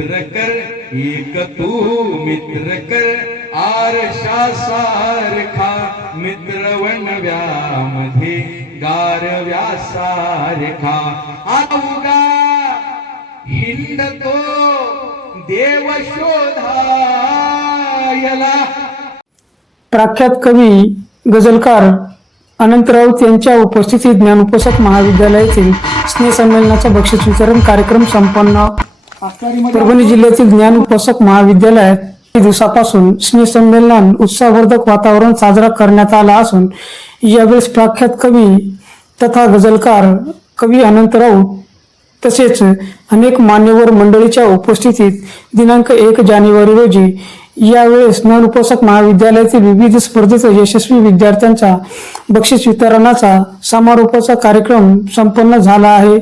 मित्र कर एक तू मित्र कर आरशा सारखा मित्र वणव्यामध्ये गारव्या सारखा. अवघा हिंडतो देव शोधायला. प्रख्यात कवी गझलकार अनंत राऊत यांच्या उपस्थितीत ज्ञानोपोसक महाविद्यालयातील स्नेहसंमेलनाचा बक्षीस वितरण कार्यक्रम संपन्न परभणी जिल्ह्यातील ज्ञानोपोसक महाविद्यालयात दिवसापासून स्नेहसंमेलन उत्साहवर्धक वातावरण साजरा करण्यात आला असून यावेळेस प्रख्यात कवी तथा गझलकार कवी अनंत राऊत तसेच अनेक मान्यवर मंडळीच्या उपस्थितीत दिनांक एक जानेवारी रोजी यावेळेस ज्ञानोपोसक महाविद्यालयातील विविध स्पर्धेचा यशस्वी विद्यार्थ्यांचा बक्षीस वितरणाचा समारोपाचा कार्यक्रम संपन्न झाला आहे.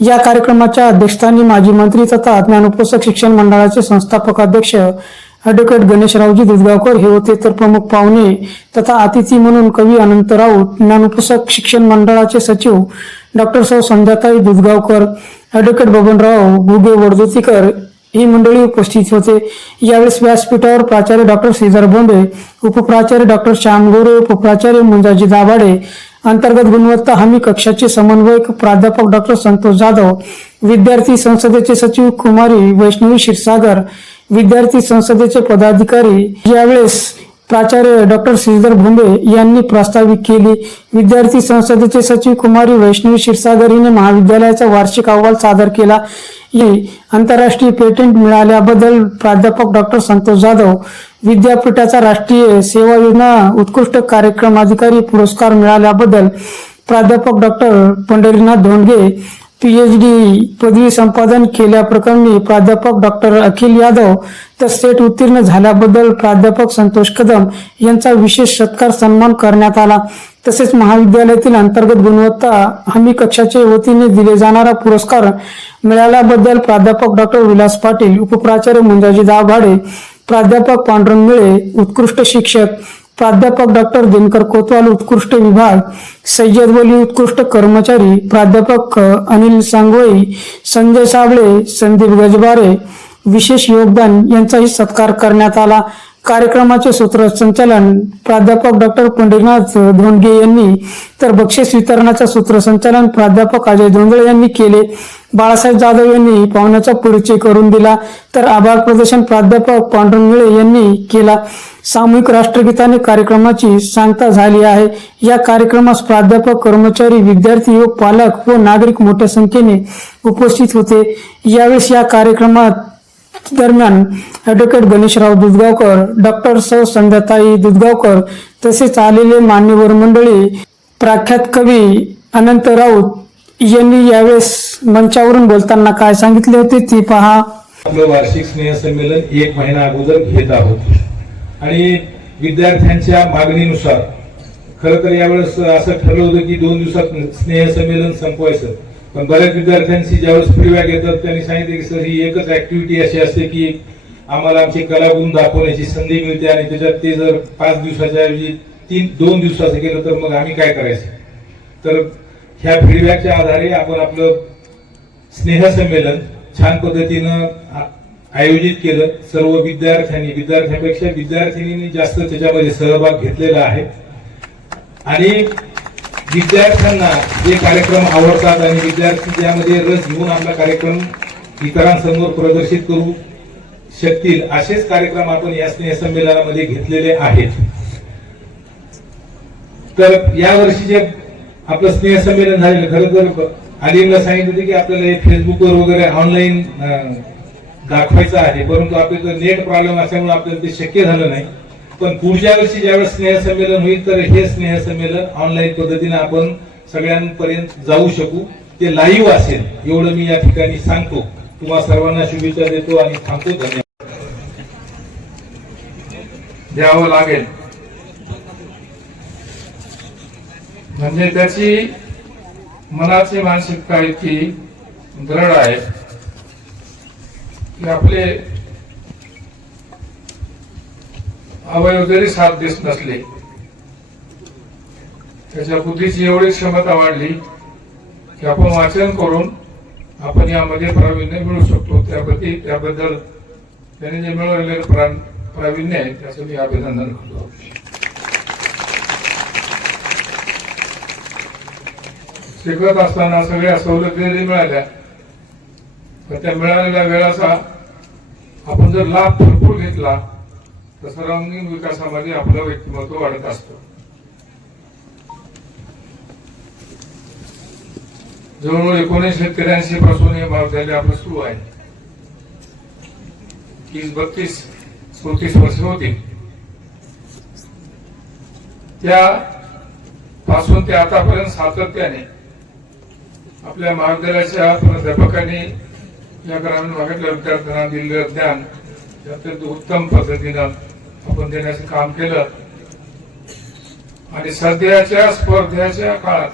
या कार्यक्रमाच्या अध्यक्षस्थानी माजी मंत्री तथा ज्ञानोपोषक शिक्षण मंडळाचे संस्थापक अध्यक्ष ॲडव्होकेट गणेशरावजी दुधगावकर हे होते. तर प्रमुख पाहुणे तथा अतिथी म्हणून कवी अनंत राऊत ज्ञानोपोसक शिक्षण मंडळाचे सचिव डॉक्टर सौ संध्याताई दुधगावकर ॲडव्होकेट बबनराव घुगे वडजोतीकर ही मंडळी उपस्थित होते. यावेळेस व्यासपीठावर प्राचार्य डॉक्टर श्रीधर बोंबे उपप्राचार्य डॉक्टर श्याम गोरे उपप्राचार्य मुंजाजी दाभाडे अंतर्गत गुणवत्ता हमी कक्षाचे समन्वयक प्राध्यापक डॉक्टर संतोष जाधव विद्यार्थी संसदेचे सचिव कुमारी वैष्णवी क्षीरसागर विद्यार्थी संसदेचे पदाधिकारी यावेळेस प्राचार्य डॉक्टर श्रीधर भोंबे यांनी प्रस्तावित केली. विद्यार्थी संसदेचे सचिव कुमारी वैष्णवी क्षीरसागर हिने महाविद्यालयाचा वार्षिक अहवाल सादर केला. ही आंतरराष्ट्रीय पेटंट मिळाल्याबद्दल प्राध्यापक डॉक्टर संतोष जाधव विद्यापीठाचा राष्ट्रीय सेवा योजना उत्कृष्ट कार्यक्रम अधिकारी पुरस्कार मिळाल्याबद्दल प्राध्यापक doctor Pandharinath Dhondge PH D पदवी संपादन केल्याप्रकरणी प्राध्यापक डॉक्टर अखिल यादव तर सेट उत्तीर्ण झाल्याबद्दल प्राध्यापक संतोष कदम यांचा विशेष सत्कार सन्मान करण्यात आला. तसेच महाविद्यालयातील अंतर्गत गुणवत्ता हमी कक्षाचे वतीने दिले जाणारा पुरस्कार मिळाल्याबद्दल प्राध्यापक डॉक्टर विलास पाटील उपप्राचार्य मुंजाजी दाभाडे प्राध्यापक पांडुरंग मिळे उत्कृष्ट शिक्षक प्राध्यापक डॉक्टर दिनकर कोतवाल उत्कृष्ट विभाग सय्यद वली उत्कृष्ट कर्मचारी प्राध्यापक अनिल सांगोई संजय साबळे संदीप गजबारे विशेष योगदान यांचाही सत्कार करण्यात आला. कार्यक्रमाचे सूत्रसंचालन प्राध्यापक डॉक्टर पंढरीनाथ धोंडगे यांनी तर बक्षीस वितरणाचे सूत्रसंचालन प्राध्यापक अजय धोंगळे यांनी केले. बाळासाहेब जाधव यांनी पाहुण्याचा परिचय करून दिला तर आभार प्रदर्शन प्राध्यापक पांडुरंगळे यांनी केला. सामूहिक राष्ट्रगीताने कार्यक्रमाची सांगता झाली आहे. या कार्यक्रमास प्राध्यापक कर्मचारी विद्यार्थी व पालक व नागरिक मोठ्या संख्येने उपस्थित होते. यावेळेस या कार्यक्रमात दरम्यान ॲडव्होकेट गणेशराव दुधगावकर डॉक्टर सौ संध्याताई दुधगावकर तसेच आलेले मान्यवर मंडळी प्रख्यात कवी अनंत राऊत यांनी यावेळेस मंचावरून बोलताना काय सांगितले होते ते पहा. आपलं वार्षिक स्नेह संमेलन एक महिना अगोदर घेत आहोत. आणि विद्यार्थ्यांच्या मागणीनुसार खरं तर यावेळेस असं ठरलं होतं की दोन दिवसात स्नेह संमेलन संपवायचं. पण बऱ्याच विद्यार्थ्यांशी ज्यावेळेस फीडबॅक येतात त्यांनी सांगितले की सर ही एकच ऍक्टिव्हिटी अशी असते की आम्हाला आमचे कलागुण दाखवण्याची संधी मिळते आणि त्याच्यात ते जर पाच दिवसाच्या ऐवजी तीन दोन दिवसाचं केलं तर मग आम्ही काय करायचं? तर ह्या फीडबॅकच्या आधारे आपण आपलं स्नेहसंमेलन छान पद्धतीनं आयोजित केलं. सर्व विद्यार्थ्यांनी विद्यार्थ्यांपेक्षा विद्यार्थिनींनी जास्त त्याच्यामध्ये सहभाग घेतलेला आहे. आणि विद्यार्थ्यांना जे कार्यक्रम आवडतात आणि विद्यार्थी त्यामध्ये रस घेऊन आपला कार्यक्रम इतरांसमोर प्रदर्शित करू शकतील असेच कार्यक्रम आपण या स्नेह संमेलनामध्ये घेतलेले आहेत. तर या वर्षी जे आपलं स्नेहसंमेलन झालेलं खरं तर अलीला सांगितलं होतं की आपल्याला हे फेसबुकवर वगैरे ऑनलाईन दाखवायचं आहे परंतु आपल्याला नेट प्रॉब्लेम असल्यामुळे आपल्याला ते शक्य झालं नाही. पण पुढच्या वर्षी ज्यावेळेस स्नेहसंमेलन होईल तर हे स्नेहसंमेलन ऑनलाईन पद्धतीने आपण सगळ्यांपर्यंत जाऊ शकू. ते लाईव्ह असेल एवढं मी या ठिकाणी सांगतो. तुम्हा सर्वांना शुभेच्छा देतो आणि थांबतो. धन्यवाद. द्यावं लागेल. म्हणजे त्याची मनाची मानसिकता इतकी दृढ आहे की आपले अवयव जरी साथ देत नसले त्याच्या बुद्धीची एवढी क्षमता वाढली की आपण वाचन करून आपण यामध्ये प्रावीण्य मिळू शकतो. त्याबद्दल त्याबद्दल त्यांनी जे मिळवलेले प्रावीण्य आहे त्याचं मी अभिनंदन करतो. शिकत असताना सगळ्या सवलती जरी मिळाल्या तर त्या मिळालेल्या वेळाचा आपण जर लाभ भरपूर घेतला तर सर्वांगीण विकासामध्ये आपलं व्यक्तिमत्व वाढत असतं. जवळजवळ एकोणीसशे त्र्याऐंशी पासून हे महाविद्यालय आपलं सुरू आहे. तीस बत्तीस चौतीस वर्ष होती. त्या पासून ते आतापर्यंत सातत्याने आपल्या महाविद्यालयाच्या प्राध्यापकांनी या ग्रामीण भागातल्या विद्यार्थ्यांना दिलेलं ज्ञान अत्यंत उत्तम पद्धतीनं आपण देण्याचं काम केलं. आणि सध्याच्या स्पर्धेच्या काळात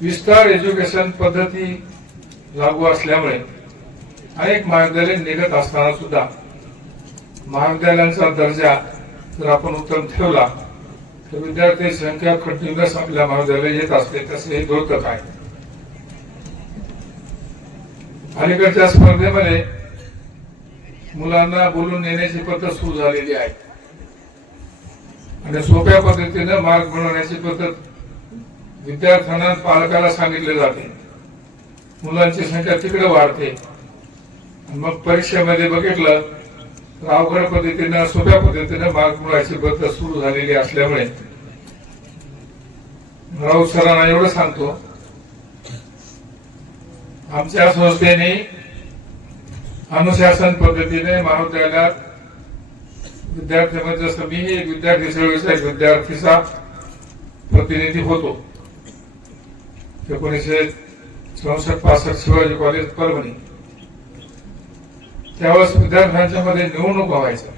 विस्तार एज्युकेशन पद्धती लागू असल्यामुळे अनेक महाविद्यालय निघत असताना सुद्धा महाविद्यालयांचा दर्जा जर आपण उत्तम ठेवला तर विद्यार्थी संख्या कंटिन्युअस आपल्या महाविद्यालय येत असते. तसे हे द्योतक आहे अलीकडच्या स्पर्धेमध्ये मुलांना बोलून नेण्याची पद्धत सुरू झालेली आहे. आणि सोप्या पद्धतीने मार्ग मिळवण्याची पद्धत विद्यार्थ्यांना पालकाला सांगितले जाते. मुलांची संख्या तिकडे वाढते. मग परीक्षेमध्ये बघितलं तर अवघड पद्धतीनं सोप्या पद्धतीने मार्ग मिळवायची पद्धत सुरू झालेली असल्यामुळे राऊत सरांना एवढं सांगतो आमच्या संस्थेने अनुशासन पद्धतीने महाविद्यालयात विद्यार्थ्यांमध्ये जसं मी एक विद्यार्थी सेवेचा विद्यार्थीचा प्रतिनिधी होतो. एकोणीसशे चौसष्ट पासष्ट शिवाजी कॉलेज परभणी. त्यावेळेस विद्यार्थ्यांच्या मध्ये निवडणूक व्हायचं.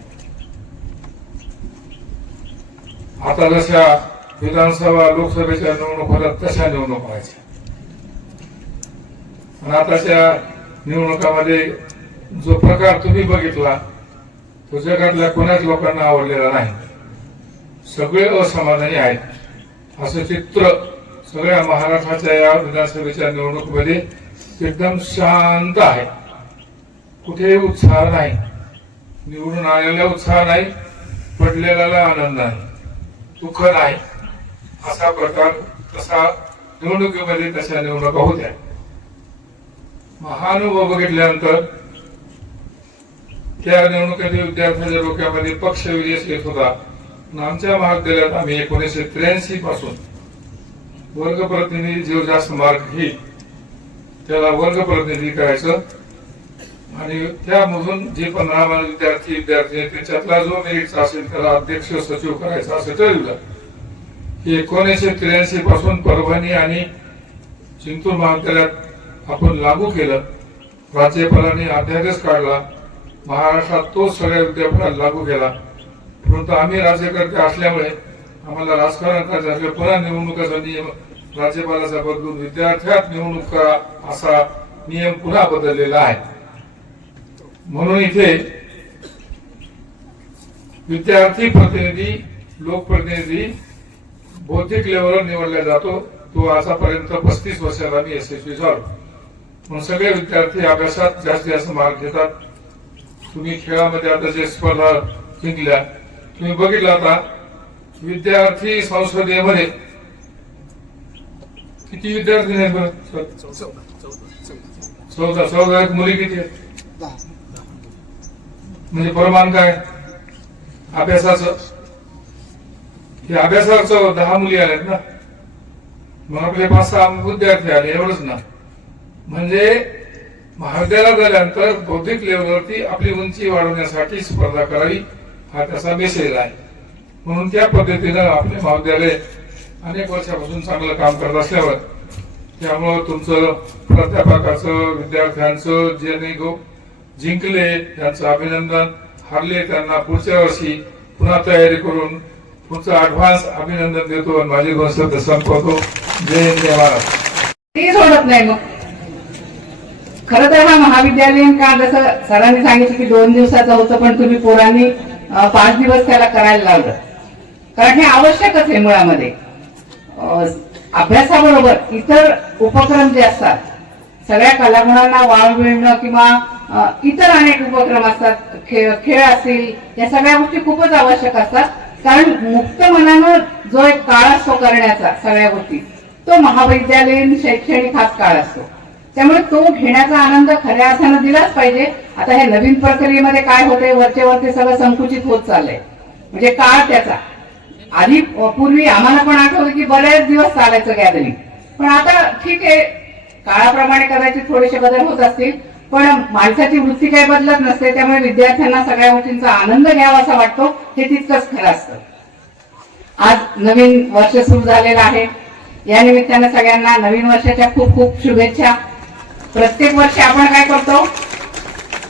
आता जशा विधानसभा लोकसभेच्या निवडणूक होतात तशा निवडणूक व्हायच्या. आणि आताच्या निवडणुकामध्ये जो प्रकार तुम्ही बघितला तो जगातल्या कोणाच लोकांना आवडलेला नाही. सगळे असमाधानी आहेत. असं चित्र सगळ्या महाराष्ट्राच्या या विधानसभेच्या निवडणुकीमध्ये एकदम शांत आहे. कुठेही उत्साह नाही. निवडून आलेला उत्साह नाही पडलेला आनंद नाही. दुःख नाही. असा प्रकार तसा निवडणुकीमध्ये तशा निवडणुका होत्या. महानुभव बघितल्यानंतर त्या निवडणुकीतील विद्यार्थ्यांच्या डोक्यामध्ये पक्ष विजय येत होता. आमच्या महाविद्यालयात आम्ही एकोणीसशे त्र्याऐंशी पासून वर्ग प्रतिनिधी जो जास्त मार्क घेईल त्याला वर्ग प्रतिनिधी करायचं. आणि त्यामधून जे पण विद्यार्थी विद्यार्थी त्याच्यातला जो मेरिटचा असेल त्याला अध्यक्ष सचिव करायचा असं ठरवलं. हे एकोणीसशे त्र्याऐंशी पासून परभणी आणि चिंतूर महाविद्यालयात आपण लागू केलं. राज्यपालांनी अध्यादेश काढला. महाराष्ट्रात तोच सगळ्या विद्यापीठात लागू केला. परंतु आम्ही राज्यकर्ते असल्यामुळे आम्हाला राजकारण करायचं असल्या पुन्हा निवडणुकाचा नियम राज्यपालाचा बदलून विद्यार्थ्यात निवडणूक करा असा नियम पुन्हा बदललेला आहे. म्हणून इथे विद्यार्थी प्रतिनिधी लोकप्रतिनिधी बौद्धिक लेवलवर निवडला जातो. तो आतापर्यंत पस्तीस वर्षाला आम्ही यशस्वी झालो. म्हणून सगळे विद्यार्थी अभ्यासात जास्तीत जास्त मार्क घेतात. तुम्ही खेळामध्ये आता जे स्पर्धा जिंकल्या तुम्ही बघितलं आता विद्यार्थी संसदेमध्ये किती विद्यार्थी आहेत बरं? चौदा चौदा मुली किती आहेत? म्हणजे प्रमाण काय? अभ्यासाचं? हे अभ्यासाचं दहा मुली आल्यात ना? मग आपले पाच सहा विद्यार्थी आले एवढंच ना. म्हणजे महाविद्यालयात आल्यानंतर बौद्धिक लेवलवरती आपली उंची वाढवण्यासाठी स्पर्धा करावी हा त्याचा मेसेज आहे. म्हणून त्या पद्धतीनं आपले महाविद्यालय अनेक वर्षापासून चांगलं काम करत असल्यावर त्यामुळं तुमचं प्राध्यापकाचं विद्यार्थ्यांचं जे नाही गो जिंकले त्यांचं अभिनंदन हरले त्यांना पुढच्या वर्षी पुन्हा तयारी करून पुढचं ऍडव्हान्स अभिनंदन देतो आणि माझे दोन शब्द संपवतो. जय हिंद जय सोडत नाही मग. खरं तर हा महाविद्यालयीन काळ जसं सरांनी सांगितलं की दोन दिवसाचं होतं पण तुम्ही पोरांनी पाच दिवस त्याला करायला लावलं. कारण हे आवश्यकच आहे मुळामध्ये. अभ्यासाबरोबर इतर उपक्रम जे असतात सगळ्या कलागुणांना वाव मिळणं किंवा इतर अनेक उपक्रम असतात खेळ खेळ असतील या सगळ्या गोष्टी खूपच आवश्यक असतात. कारण मुक्त मनानं जो एक काळ असतो करण्याचा सगळ्या गोष्टी तो महाविद्यालयीन शैक्षणिक हाच काळ असतो. त्यामुळे तो घेण्याचा आनंद खऱ्या अर्थानं दिलाच पाहिजे. आता हे नवीन प्रक्रियेमध्ये काय होतंय वरचे वरचे सगळं संकुचित होत चाललंय. म्हणजे काळ त्याचा. आधी पूर्वी आम्हाला पण आठवलं की बरेच दिवस चालायचं गॅदरिंग पण आता ठीक आहे काळाप्रमाणे कदाचित थोडेसे बदल होत असतील. पण माणसाची वृत्ती काही बदलत नसते त्यामुळे विद्यार्थ्यांना सगळ्या गोष्टींचा आनंद घ्यावा असा वाटतो. हे तितकंच खरं असतं. आज नवीन वर्ष सुरू झालेलं आहे. या निमित्तानं सगळ्यांना नवीन वर्षाच्या खूप खूप शुभेच्छा. प्रत्येक वर्षी आपण काय करतो?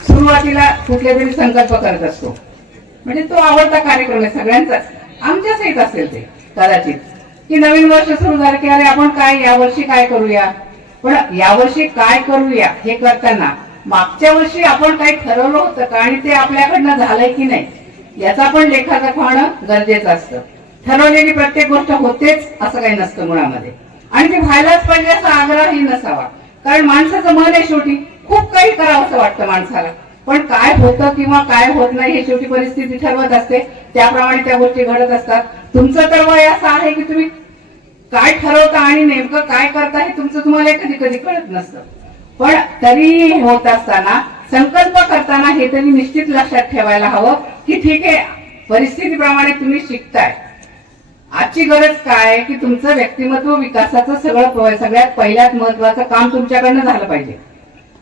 सुरुवातीला कुठले तरी संकल्प करत असतो. म्हणजे तो आवडता कार्यक्रम आहे सगळ्यांचा. आमच्याच येत असेल ते कदाचित. की नवीन वर्ष सुरू झालं की अरे आपण काय यावर्षी काय करूया? पण यावर्षी काय करूया हे करताना मागच्या वर्षी आपण काही ठरवलं होतं का आणि ते आपल्याकडनं झालंय की नाही याचा पण लेखाजोखा होणं गरजेचं असतं. ठरवलेली प्रत्येक गोष्ट होतेच असं काही नसतं मुळामध्ये. आणि ती व्हायलाच पाहिजे असा आग्रहही नसावा. कारण माणसाचं मन आहे शेवटी खूप काही करावं असं वाटतं माणसाला. पण काय होतं किंवा काय होत नाही हे शेवटी परिस्थिती ठरवत असते. त्याप्रमाणे त्या गोष्टी घडत असतात. तुमचं तर वय असं आहे की तुम्ही काय ठरवता आणि नेमकं काय करता हे तुमचं तुम्हाला कधी कधी कळत नसतं. पण तरी होत असताना संकल्प करताना हे तरी निश्चित लक्षात ठेवायला हवं की ठीक आहे परिस्थितीप्रमाणे तुम्ही शिकताय. आजची गरज काय आहे की तुमचं व्यक्तिमत्व विकासाचं सगळं सगळ्यात पहिल्यात महत्वाचं काम तुमच्याकडनं झालं पाहिजे.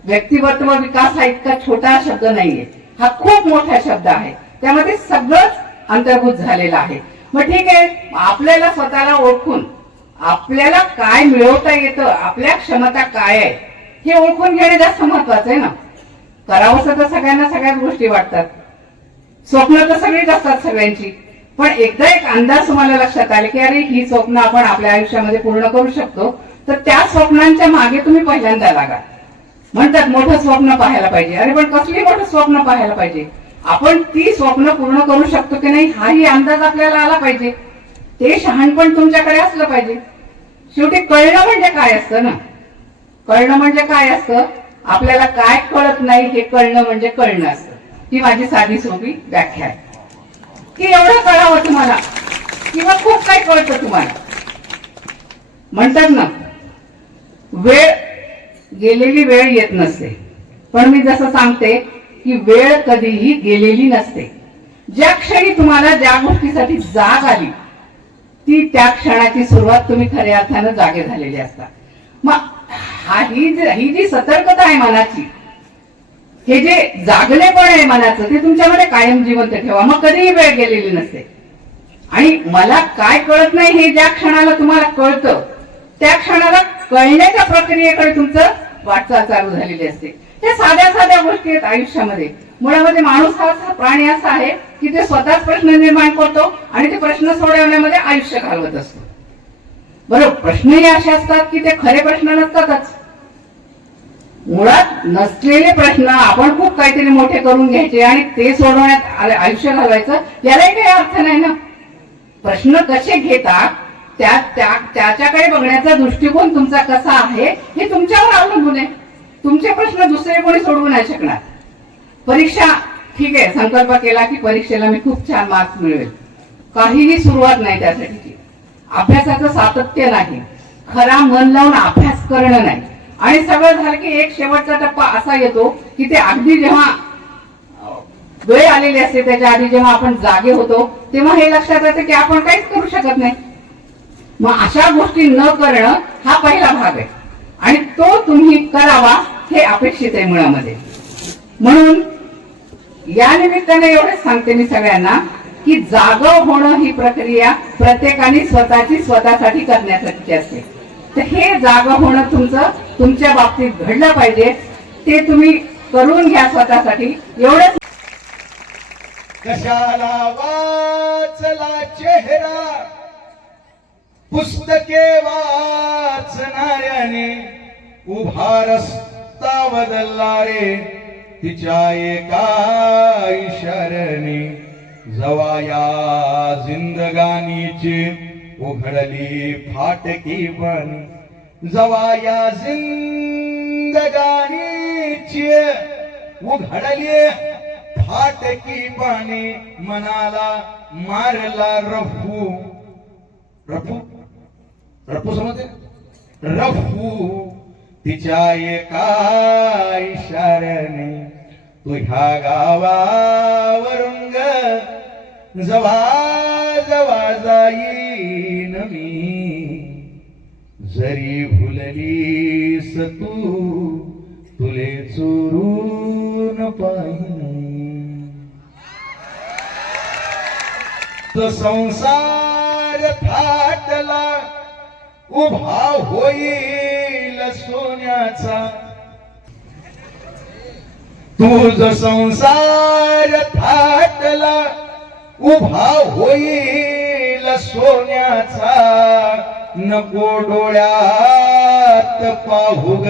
व्यक्तिमत्व विकास हा इतका छोटा शब्द नाहीये. हा खूप मोठा शब्द आहे. त्यामध्ये सगळंच अंतर्भूत झालेलं आहे. मग ठीक आहे आपल्याला स्वतःला ओळखून आपल्याला काय मिळवता येतं आपल्या क्षमता काय आहे हे ओळखून घेणे जास्त महत्वाचं आहे ना. करावंसं तर सगळ्यांना सगळ्याच गोष्टी वाटतात. स्वप्न तर सगळीच असतात सगळ्यांची. पण एकदा एक अंदाज तुम्हाला लक्षात आले की अरे ही स्वप्न आपण आपल्या आयुष्यामध्ये पूर्ण करू शकतो तर त्या स्वप्नांच्या मागे तुम्ही पहिल्यांदा लागा. म्हणतात मोठं स्वप्न पाहायला पाहिजे. अरे पण कसली मोठं स्वप्न पाहायला पाहिजे? आपण ती स्वप्न पूर्ण करू शकतो की नाही हाही अंदाज आपल्याला आला पाहिजे. ते शहाणपण तुमच्याकडे असलं पाहिजे. शेवटी कळणं म्हणजे काय असतं ना? कळणं म्हणजे काय असतं? आपल्याला काय कळत नाही हे कळणं म्हणजे कळणं असतं. ही माझी साधी सोपी व्याख्या आहे. की एवढं कळावं तुम्हाला. किंवा खूप काही कळतं तुम्हाला. म्हणतात ना वेळ गेलेली वेळ येत नसते. पण मी जसं सांगते की वेळ कधीही गेलेली नसते. ज्या क्षणी तुम्हाला ज्या गोष्टीसाठी जाग आली ती त्या क्षणाची सुरुवात तुम्ही खऱ्या अर्थानं जागे झालेली असता. मग हा ही जी- ही जी सतर्कता आहे मनाची हे जे जागलेपण आहे मनाचं ते तुमच्यामध्ये कायम जिवंत ठेवा. मग कधीही वेळ गेलेली नसते. आणि मला काय कळत नाही हे ज्या क्षणाला तुम्हाला कळतं त्या क्षणाला कळण्याच्या प्रक्रियेकडे तुमचं वाटचाल चालू झालेली असते. हे साध्या साध्या गोष्टी आहेत आयुष्यामध्ये. मुळामध्ये माणूस हा असा प्राणी असा आहे की ते स्वतःच प्रश्न निर्माण करतो आणि ते प्रश्न सोडवण्यामध्ये आयुष्य घालवत असतो. बरोबर प्रश्नही असे असतात की ते खरे प्रश्न नसतातच. मुळात नसलेले प्रश्न आपण खूप काहीतरी मोठे करून घ्यायचे आणि ते सोडवण्यात आयुष्य घालवायचं यालाही काही अर्थ नाही ना. प्रश्न कसे घेतात त्या त्या- त्याच्याकडे बघण्याचा दृष्टिकोन तुमचा कसा आहे हे तुमच्यावर अवलंबून आहे. तुमचे प्रश्न दुसरे कोणी सोडवू नाही शकणार. परीक्षा ठीक आहे संकल्प केला की परीक्षेला मी खूप छान मार्क्स मिळवेल. काहीही सुरुवात नाही त्यासाठीची. अभ्यासाचं सातत्य नाही. खरा मन लावून अभ्यास करणं नाही. आणि सगळं झालं की एक शेवटचा टप्पा असा येतो की ते अगदी जेव्हा वेळ आलेली असते त्याच्या आधी जेव्हा आपण जागे होतो तेव्हा हे लक्षात येतं की आपण काहीच करू शकत नाही. मग अशा गोष्टी न करणं हा पहिला भाग आहे. आणि तो तुम्ही करावा हे अपेक्षित आहे मुळामध्ये. म्हणून या निमित्ताने एवढेच सांगते मी सगळ्यांना की जाग होणं ही प्रक्रिया प्रत्येकाने स्वतःची स्वतःसाठी करण्यासाठी असते. तर हे जाग होणं तुमचं तुमच्या बाबतीत घडलं पाहिजे ते तुम्ही करून घ्या स्वतःसाठी. एवढंच कशाला वाचला चेहरा? पुस्तके वाचणाऱ्याने उभा रस्ता बदलला रे. तिच्या एका इशाऱ्याने जवाया जिंदगानीची जिंदगानीचे उघडली फाटकी पण जवा या जिंदगानीची उघडली फाटकी पाणी मनाला मारला रफू. रफू? रफू समजते? रफू तिच्या एका इशाऱ्याने तुझ्या गावावरून ग जवा जवा जाईन जरी भुललीस तू तुले चोरून पाहिन तो संसार थाटला उभा होईल सोन्याचा. तुझ संसार थाटला उभा होईल सोन्याचा. नको डोळ्यात पाहू ग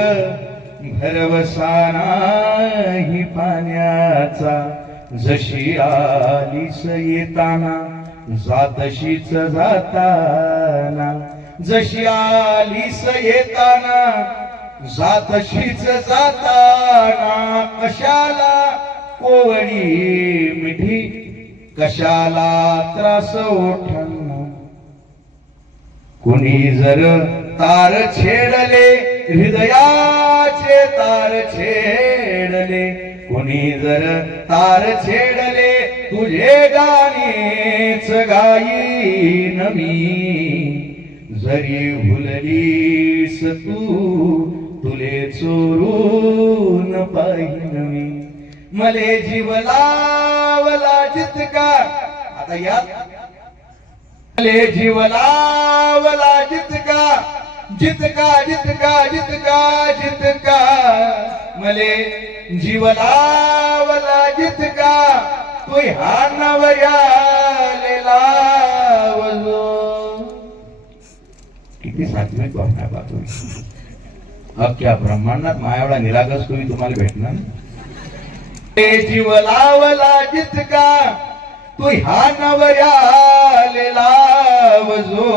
भरवसा नाही पाण्याचा. जशी आलीस येताना जातशीच जाताना. जशी आलीस येताना जातशीच जाताना कशाला कोवळी मिठी? कशाला त्रास ओठांना? कुणी जर तार छेडले हृदयाचे तार छेडले कुणी जर तार छेडले तुझे गाणेच गाईन मी. जरी भुललीस तू तुले चोरून पाहिन मी. मले जीव लावला जितका आता यात जीव लावला जितका जितका जितका जितका जितका मले जीव लावला जितका तू ह्या नवयालेला किती सात्विक भावना पाहतो अख्या अख्ख्या ब्रह्मांडात मायावडा निरागस तुम्ही तुम्हाला भेटणार ते जीव लावला जितका तू ह्या नवऱ्याले लावजो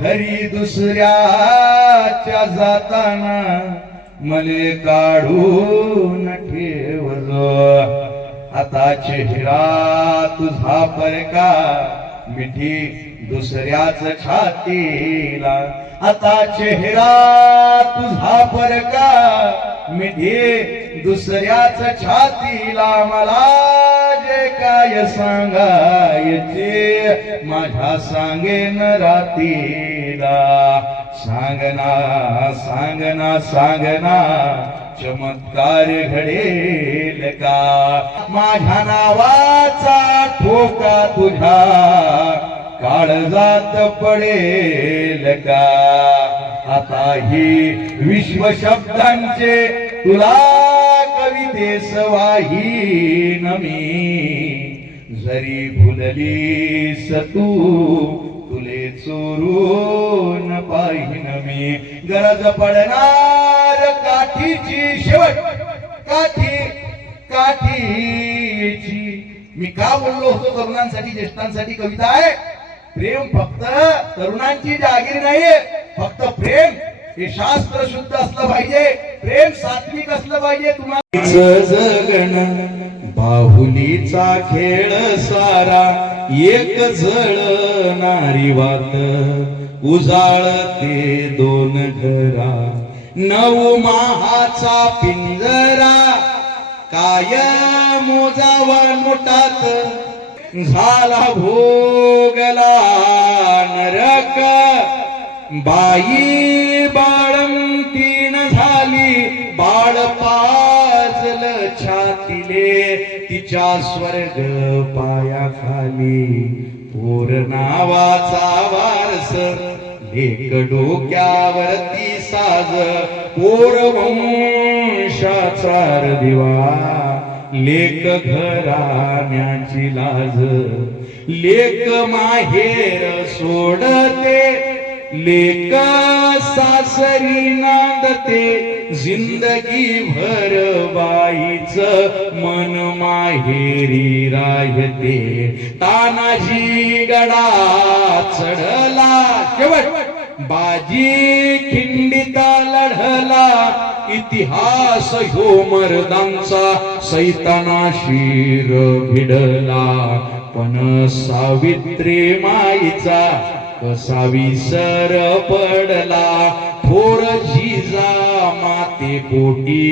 घरी दुसऱ्याच्या जाताना मले काढून ठेवजो आता चेहरा तुझा परका मिठी दुसऱ्याच छातीला. आता चेहरा तुझा परका मिठी दुसऱ्याच छातीला. मला काय सांगायचे? माझ्या सांगेन रातीला. सांगना सांगना सांगना चमत्कार घडेल का? माझ्या नावाचा ठोका तुझ्या काळजात पडेल का? आता ही विश्व शब्दांचे तुला कवितेस वाही मी. जरी भुलली तू तुले चोरून पाहिन मी. गरज पडणार काठीची शेवट काठी काठीची. मी का बोललो होतो तरुणांसाठी ज्येष्ठांसाठी? कविता आहे प्रेम फक्त तरुणांची जागीर नाहीये फक्त प्रेम. हे शास्त्र शुद्ध असलं पाहिजे प्रेम सात्विक असलं पाहिजे तुम्हाला. जगण बाहुलीचा खेळ सारा एक जळणारी वात. उजाळते दोन घरा नऊ माहाचा पिंजरा. काय मोजावा मुठात झाला भोगला नरक. बाई बाळम तिच्या स्वर्ग पायाखाली पोर नावाचा वारस लेक डोक्यावरती साज पोर वंशाचार दिवा लेक घराण्याची लाज लेक माहेर सोडते लेक सासरी नांदते जिंदगी भर बाईच मन माहेरी राहते. तानाजी गडा चढला शेवट. बाजी खिंडीता लढला. इतिहास ह्यो मर्दांचा सैताना शिर भिडला. पण सावित्री माईचा कसा विसर पडला. थोर जिजा माते पोटी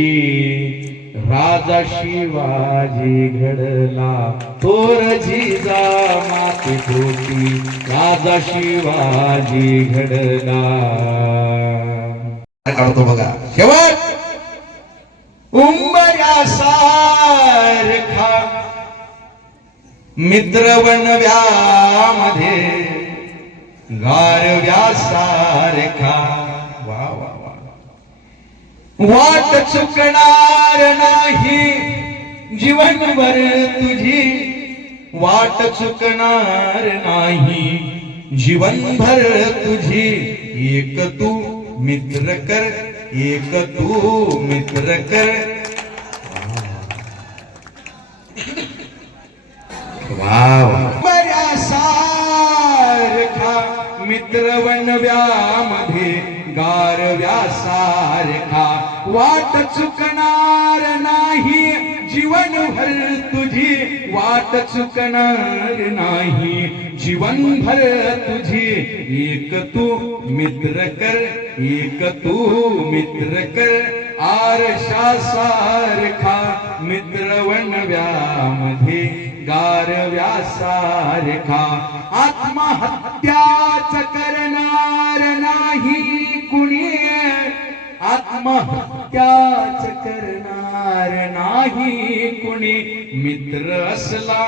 राजा शिवाजी घडला. थोर जिजा माते पोटी राजा शिवाजी घडला काढतो बघा. शेवट! उंबऱ्या सारखा मित्र बनव्यामध्ये गारव्या सारखा वाट चुकणार नाही. जीवनभर तुझी वाट चुकणार नाही. जीवनभर तुझी एक तू मित्र कर एक तू मित्र कर. बऱ्या सारखा मित्र वनव्यामध्ये गारव्या सारखा वाट चुकणार नाही जीवनभर तुझी वाट चुकणार नाही जीवनभर तुझी एक तू मित्र कर एक तू मित्र कर आरशा सारखा मित्र बनव्यामध्ये गारव्या सारखा आत्महत्याच करणार नाही कुणी. त्याच करणार नाही कुणी? मित्र असला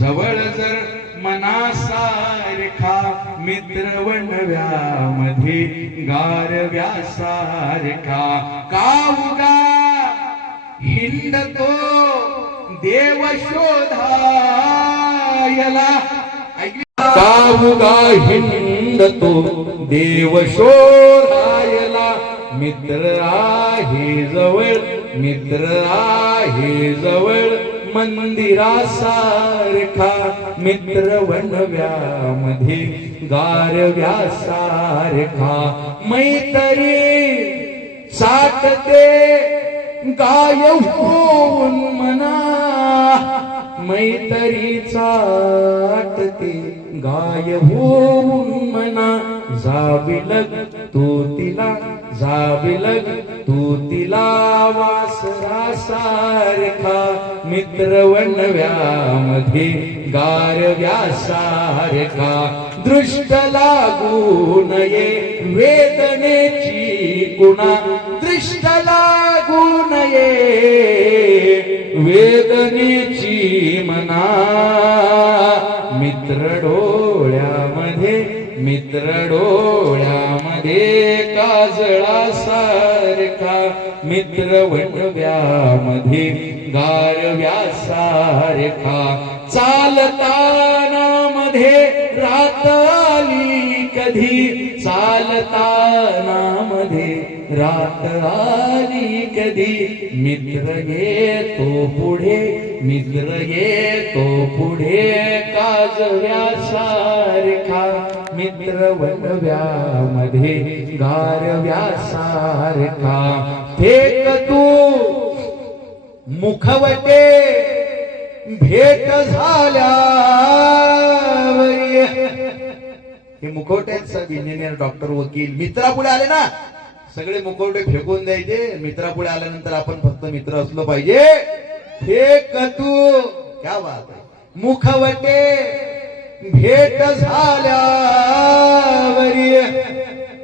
जवळ जर मनासारखा मित्र वनव्यामध्ये गारव्या सारखा कावगा हिंडतो देव शोधायला. कावगा हिंडतो देव शोध मित्र आहे जवळ मित्र आहे जवळ मंदिरासारखा मित्र वनव्यामध्ये गारव्या सारखा मैत्री साठते गाय होऊन मना मैत्री चाटते गाय होऊन मना जाविलग तो तिला जाविलग तू तिला वासरा सारखा मित्र वनव्यामध्ये गारव्या सारखा दृष्ट लागू नये वेदनेची गुणा. दृष्ट लागू नये वेदनेची मना. मित्र डोळ्यामध्ये मित्र डोळ्या सारखा मित्र वटव्यामध्ये गारव्या सारखा चालताना मध्ये रात आली कधी? चालताना मध्ये रात आली कधी? मित्र येतो पुढे मित्र येतो पुढे. काजव्या सारखा मित्र वनव्यामध्ये गारव्या सारखा. फेक तू मुखवटे भेट झाल्या हे मुखवट्यांचा इंजिनियर डॉक्टर वकील मित्रापुढे आले ना? सगळे मुखवटे फेकून द्यायचे. मित्रापुढे आल्यानंतर आपण फक्त मित्र असलो पाहिजे. हे कतू क्या बात आहे. मुखवटे भेट झाल्यावरी.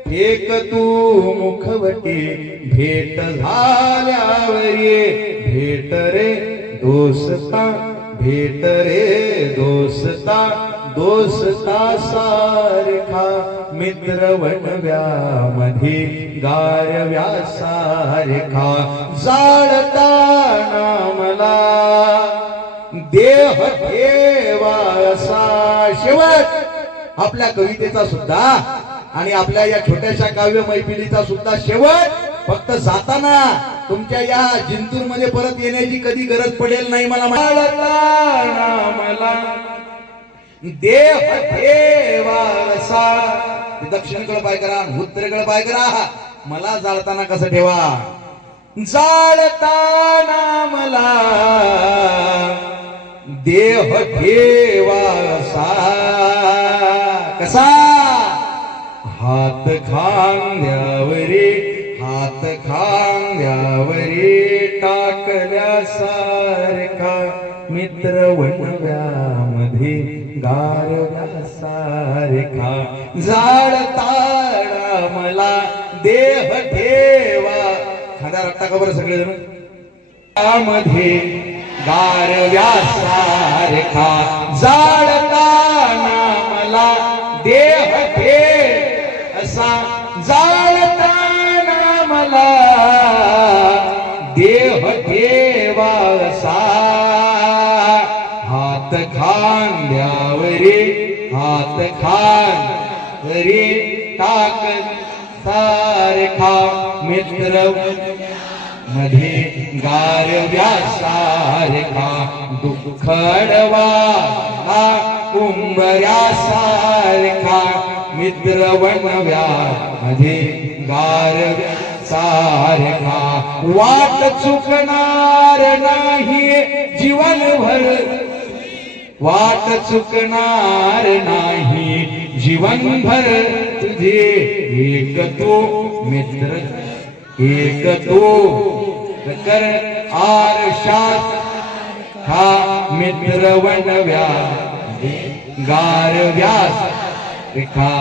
फेक तू. मुखवटे भेट झाल्यावरी. भेट रे दोस्ता. भेट रे दोस्ता. दोस्ता सारखा मित्र वनव्यामध्ये गारव्या सारखा जाळताना मला देह देवा असा शेवट. आपल्या कवितेचा सुद्धा आणि आपल्या या छोट्याशा काव्य मैफिलीचा सुद्धा शेवट. फक्त जाताना तुमच्या या जिंतूरमध्ये परत येण्याची कधी गरज पडेल नाही मला मला देह ठेवासा दक्षिणेकडे पाय करा उत्तरेकडे पाय करा. मला जाळताना कसं ठेवा? जाळताना मला देह ठेवासा कसा? हात खांद्यावरे हात खांद्यावरे टाकल्यासारखा मित्र आहे. गार सारखा गारव्यासारखा जाळताळा मला देह ठेवा. खांदा रट्टा का बरं सगळे जण सारखा गारव्यासारखा जाळताना हात खांद्यावरे हात खांद्यावरे टाक सारखा मित्रमध्ये गारव्यासारखा दुःखडवा हा कुंभऱ्यासारखा मित्र वनव्या मध्ये गारव्यासारखा वाट चुकणार नाही जीवनभर वाट चुकणार नाही. जीवनभर तुझे एक तो मित्र एक तो कर आरशात. हा मित्र वनव्या गार व्यास. रेखा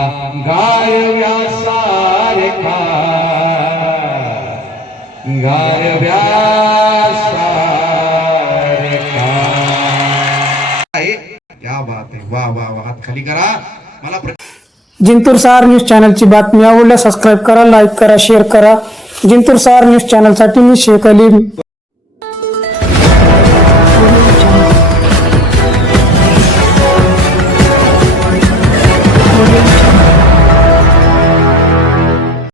गार व्यासारेखा गार व्यास. क्या बात आहे वा वा वा हात खाली करा। मला जिंतूर सहार न्यूज चॅनलची बातमी आवडल्या सबस्क्राईब करा लाईक करा शेअर करा. जिंतूर सहार न्यूज चॅनलसाठी मी शेख अली.